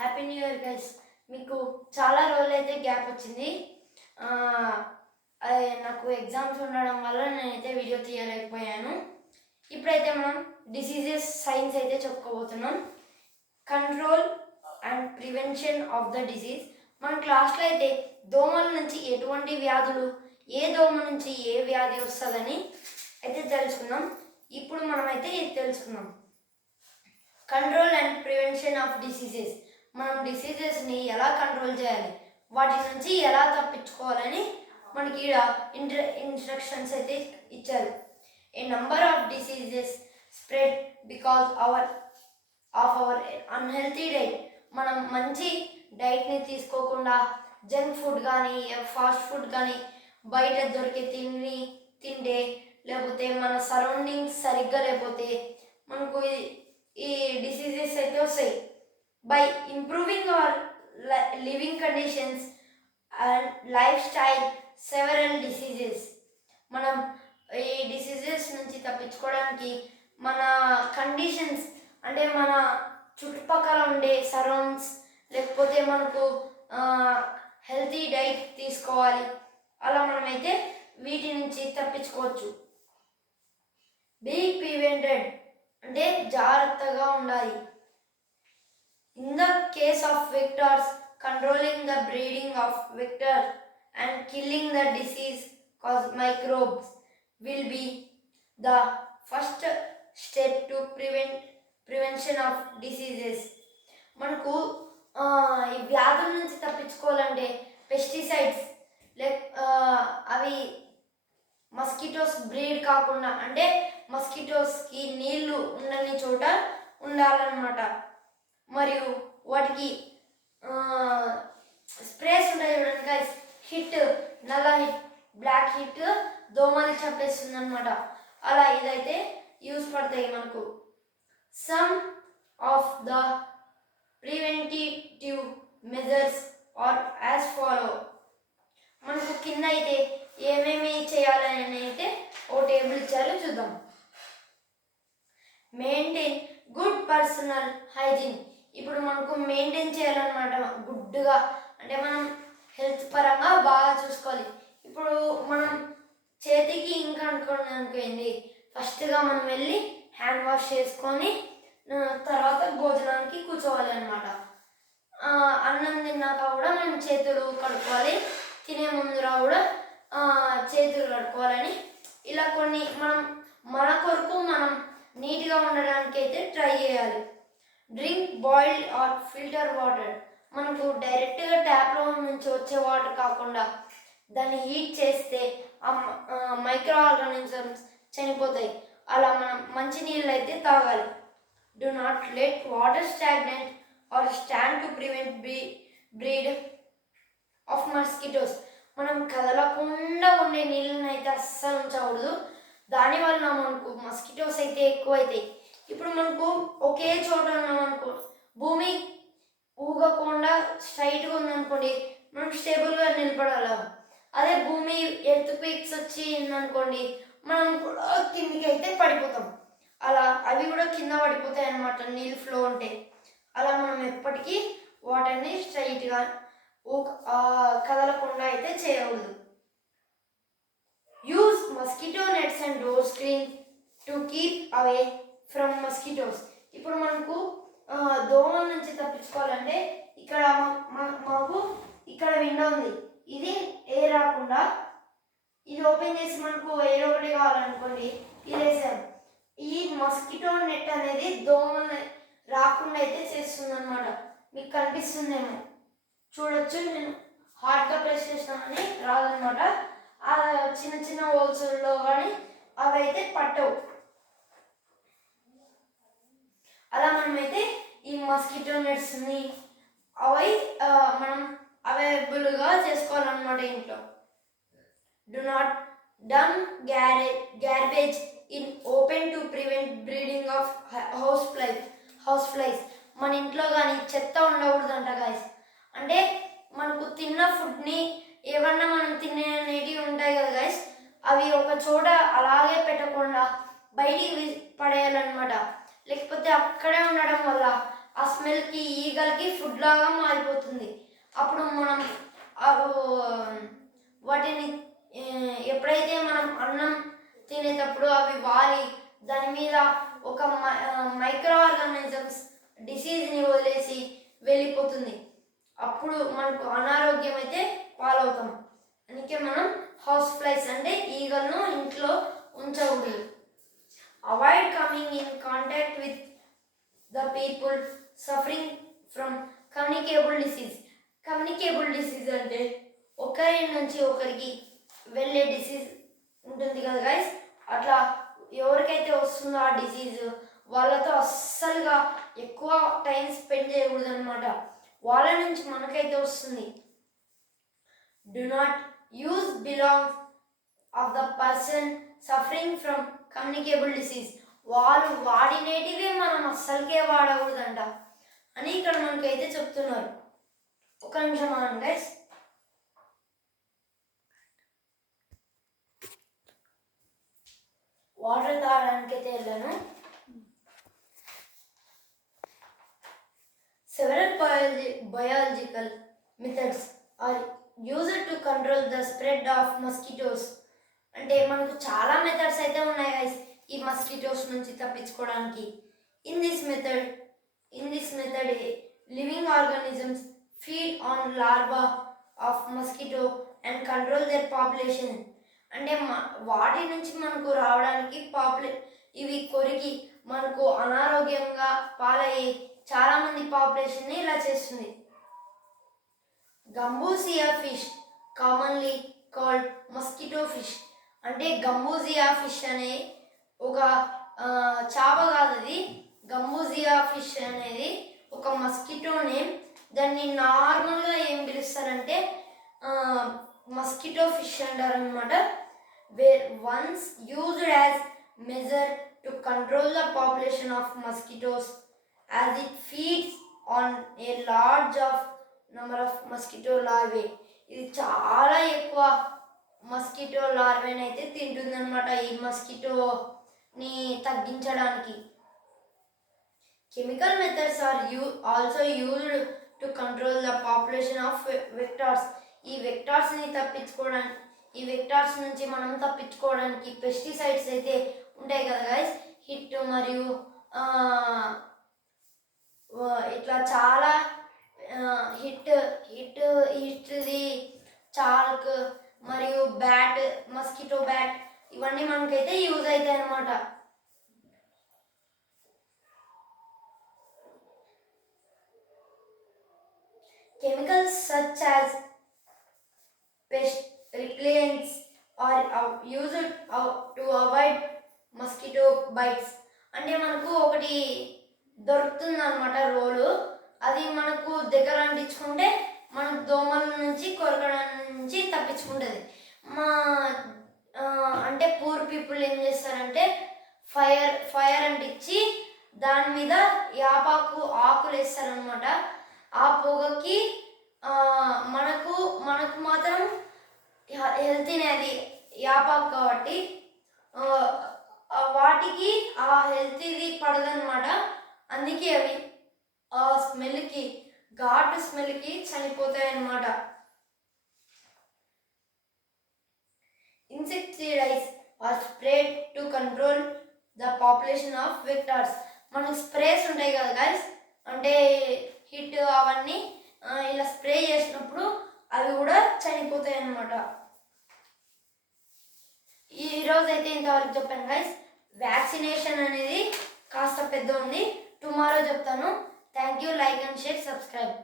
Happy new year guys. మీకు చాలా రోజులైతే గ్యాప్ వచ్చింది. అదే నాకు ఎగ్జామ్స్ ఉండడం వల్ల నేనైతే వీడియో తీయలేకపోయాను. ఇప్పుడైతే మనం డిసీజెస్ సైన్స్ అయితే చెప్పుకోబోతున్నాం. Control and prevention of the disease. మన క్లాస్లో అయితే దోమల నుంచి ఎటువంటి వ్యాధులు, ఏ దోమ నుంచి ఏ వ్యాధి వస్తుందని అయితే తెలుసుకుందాం. ఇప్పుడు మనమైతే ఇది తెలుసుకుందాం. Control and prevention of diseases. మనం డిసీజెస్ని ఎలా కంట్రోల్ చేయాలి, వాటి నుంచి ఎలా తప్పించుకోవాలని మనకి ఇన్స్ట్రక్షన్స్ అయితే ఇచ్చారు. A number of diseases spread because of our unhealthy diet. మనం మంచి డైట్ని తీసుకోకుండా జంక్ ఫుడ్ కానీ ఫాస్ట్ ఫుడ్ కానీ బయట దొరికే తింటే, లేకపోతే మన సరౌండింగ్స్ సరిగ్గా లేకపోతే మనకు ఈ డిసీజెస్ అయితే వస్తాయి. By improving our living conditions and life style several diseases. మనం ఈ డిసీజెస్ నుంచి తప్పించుకోవడానికి మన కండిషన్స్ అంటే మన చుట్టుపక్కల ఉండే సరౌండ్స్, లేకపోతే మనకు హెల్తీ డైట్ తీసుకోవాలి. అలా మనమైతే వీటి నుంచి తప్పించుకోవచ్చు. బీ ప్రివెంటెడ్ అంటే జాగ్రత్తగా ఉండాలి. In the case of vectors, controlling the breeding of vector and killing the disease cause microbes will be the first step to prevention of diseases. మనకు ఈ వ్యాధుల నుంచి తప్పించుకోవాలంటే పెస్టిసైడ్స్ అవి మస్కిటోస్ బ్రీడ్ కాకుండా, అంటే మస్కిటోస్కి నీళ్లు ఉండని చోట ఉండాలన్నమాట. మరియు వాటికి స్ప్రేస్ ఉంటాయి చూడండి గైస్. హిట్, నల్ల హిట్, బ్లాక్ హిట్ దోమని చంపేస్తుంది అనమాట. అలా ఇదైతే యూస్ పడతాయి మనకు. Some of the preventive measures are as follow. మనకు కింద అయితే ఏమేమి చేయాలని అయితే ఓ టేబుల్ ఇచ్చారో చూద్దాం. Maintain good personal hygiene. ఇప్పుడు మనకు మెయింటైన్ చేయాలన్నమాట గుడ్గా, అంటే మనం హెల్త్ పరంగా బాగా చూసుకోవాలి. ఇప్పుడు మనం చేతికి ఇంకా అనుకోండి, ఫస్ట్గా మనం వెళ్ళి హ్యాండ్ వాష్ చేసుకొని తర్వాత భోజనానికి కూర్చోవాలి అనమాట. అన్నం తిన్నాక కూడా మనం చేతులు కడుక్కోవాలి, తినే ముందర కూడా చేతులు కడుక్కోవాలని ఇలా కొన్ని మన కొరకు మనం నీట్గా ఉండడానికి అయితే ట్రై చేయాలి. Drink boiled or filter water. మనకు డైరెక్ట్గా ట్యాప్లో నుంచి వచ్చే వాటర్ కాకుండా దాన్ని హీట్ చేస్తే మైక్రో ఆర్గానిజమ్స్ చనిపోతాయి. అలా మనం మంచి నీళ్ళు అయితే తాగాలి. Do not let water stagnant or stand to prevent breed of mosquitoes. మనం కదలకుండా ఉండే నీళ్ళని అయితే అస్సలు ఉంచకూడదు. దానివల్ల మనకు మస్కిటోస్ అయితే ఎక్కువైతాయి. ఇప్పుడు మనకు ఒకే చోట ఉన్నామనుకో, భూమి ఊగకుండా స్ట్రైట్గా ఉందనుకోండి, మనం స్టేబుల్గా నిలబడాలి. అదే భూమి ఎర్త్ క్వేక్స్ వచ్చిందనుకోండి, మనం కూడా కిందికి అయితే పడిపోతాం. అలా అవి కూడా కింద పడిపోతాయి అన్నమాట నీళ్ళు ఫ్లో ఉంటే. అలా మనం ఎప్పటికీ వాటర్ని స్ట్రైట్గా కదలకుండా అయితే చేయకూడదు. Use mosquito nets and door screen to keep away from mosquitoes. ఇప్పుడు మనకు దోమల నుంచి తప్పించుకోవాలంటే ఇక్కడ మాకు ఇక్కడ విండో ఉంది, ఇది ఎయిర్ రాకుండా ఇది ఓపెన్ చేసి మనకు ఎయిర్ ఒకటి కావాలనుకోండి, ఇది వేసాము. ఈ మస్కిటో నెట్ అనేది దోమలు రాకుండా అయితే చేస్తుంది అనమాట. మీకు కనిపిస్తుందేమో చూడొచ్చు. నేను హార్డ్గా ప్రెస్ చేసినామని రాదనమాట. చిన్న చిన్న హోల్స్లో కానీ అవి అయితే పట్టవు. అలా మనమైతే ఈ మస్కిటో నెట్స్ని మనం అవైలబుల్గా చేసుకోవాలన్నమాట ఇంట్లో. Do not dump garbage in open to prevent breeding of house flies. మన ఇంట్లో కానీ చెత్త ఉండకూడదంట గాయస్. అంటే మనకు తిన్న ఫుడ్ని ఏమన్నా మనం తినేటివి ఉంటాయి కదా గైస్, అవి ఒక చోట అలాగే పెట్టకుండా బయటికి పడేయాలన్నమాట. లేకపోతే అక్కడే ఉండడం వల్ల ఆ స్మెల్కి ఈగ ఈగలకి ఫుడ్ లాగా మారిపోతుంది. అప్పుడు మనం వాటిని ఎప్పుడైతే మనం అన్నం తినేటప్పుడు అవి వాలి దాని మీద ఒక మైక్రో ఆర్గానిజమ్స్ డిసీజ్ని వదిలేసి వెళ్ళిపోతుంది. అప్పుడు మనకు అనారోగ్యం అయితే పాలవుతాం. అందుకే మనం హౌస్ ఫ్లైస్ అంటే ఈగలను ఇంట్లో ఉంచకూడదు. Avoid coming in contact with the people suffering from communicable disease. Communicable disease అంటే ఒకరి నుంచి ఒకరికి వెళ్ళే డిసీజ్ ఉంటుంది కదా గైస్. అట్లా ఎవరికైతే వస్తుందో ఆ డిసీజ్ వాళ్ళతో అస్సలుగా ఎక్కువ టైం స్పెండ్ చేయకూడదు అనమాట. వాళ్ళ నుంచి మనకైతే వస్తుంది. Do not use belongs of the person suffering from communicable disease. వాళ్ళు వాడినేటివే మనం అస్సలకే వాడకూడదంట అని ఇక్కడ మనకైతే చెప్తున్నారు. ఒక నిమిషం అనండి గైస్. వాటర్ తాగడానికి అయితే వెళ్ళాను. Several biological methods are used to control the spread of mosquitoes. అంటే మనకు చాలా మెథడ్స్ అయితే ఉన్నాయి గైస్ ఈ మస్కిటోస్ నుంచి తప్పించుకోవడానికి. In this method living organisms feed on larva of mosquito and control there population. అంటే వాటి నుంచి మనకు రావడానికి ఇవి కొరికి మనకు అనారోగ్యంగా పాలయ్యి చాలామంది పాపులేషన్ని ఇలా చేస్తుంది. Gambusia fish commonly called mosquito fish. అంటే గంబూజియా ఫిష్ అనే ఒక చేప కాదు అది. గంబూజియా ఫిష్ అనేది ఒక మస్కిటో నేమ్. దాన్ని నార్మల్గా ఏం పిలుస్తారంటే మస్కిటో ఫిష్ అంటారనమాట. Where once used as measure to control the population of mosquitoes as it feeds on a large number of mosquito larvae. ఇది చాలా ఎక్కువ మస్కిటో లార్వేని అయితే తింటుందన్నమాట ఈ మస్కిటోని తగ్గించడానికి. Chemical methods are also used to control the population of vectors. ఈ vectors నుంచి మనం తప్పించుకోవడానికి పెస్టిసైడ్స్ అయితే ఉంటాయి కదా గైస్. హిట్ మరియు ఇట్లా చాలా హిట్ది చాల్క్ మరియు బ్యాట్ మస్కిటో బ్యాట్ ఇవన్నీ మనకైతే యూజ్ అవుతాయి అన్నమాట. Chemicals such as pest repellents are used to avoid mosquito bites. అంటే మనకు ఒకటి దొరుకుతుంది అనమాట రోలు. అది మనకు దగ్గర అంటించుకుంటే మనకు దోమల నుంచి కొరకడం నుంచి తప్పించుకుంటుంది. అంటే పూర్ పీపుల్ ఏం చేస్తారంటే ఫైర్ అంటించి దాని మీద యాపాకు ఆకులు వేస్తారనమాట. ఆ పొగకి మనకు మాత్రం హెల్తీ అనేది యాపాకు కాబట్టి వాటికి ఆ హెల్తీది పడదనమాట. అందుకే అవి ఆ స్మెల్కి ఘాటు స్మెల్కి చనిపోతాయి అన్నమాట. Insecticides are sprayed to control the population of vectors. మనకు స్ప్రేస్ ఉంటాయి కదా గైస్, అంటే హిట్ అవన్నీ ఇలా స్ప్రే చేసినప్పుడు అవి కూడా చనిపోతాయి అన్నమాట. ఈరోజు అయితే ఇంతవరకు చెప్పాను గైస్. వ్యాక్సినేషన్ అనేది కాస్త పెద్ద ఉంది, టుమారో చెప్తాను. Thank you. Like and share, subscribe.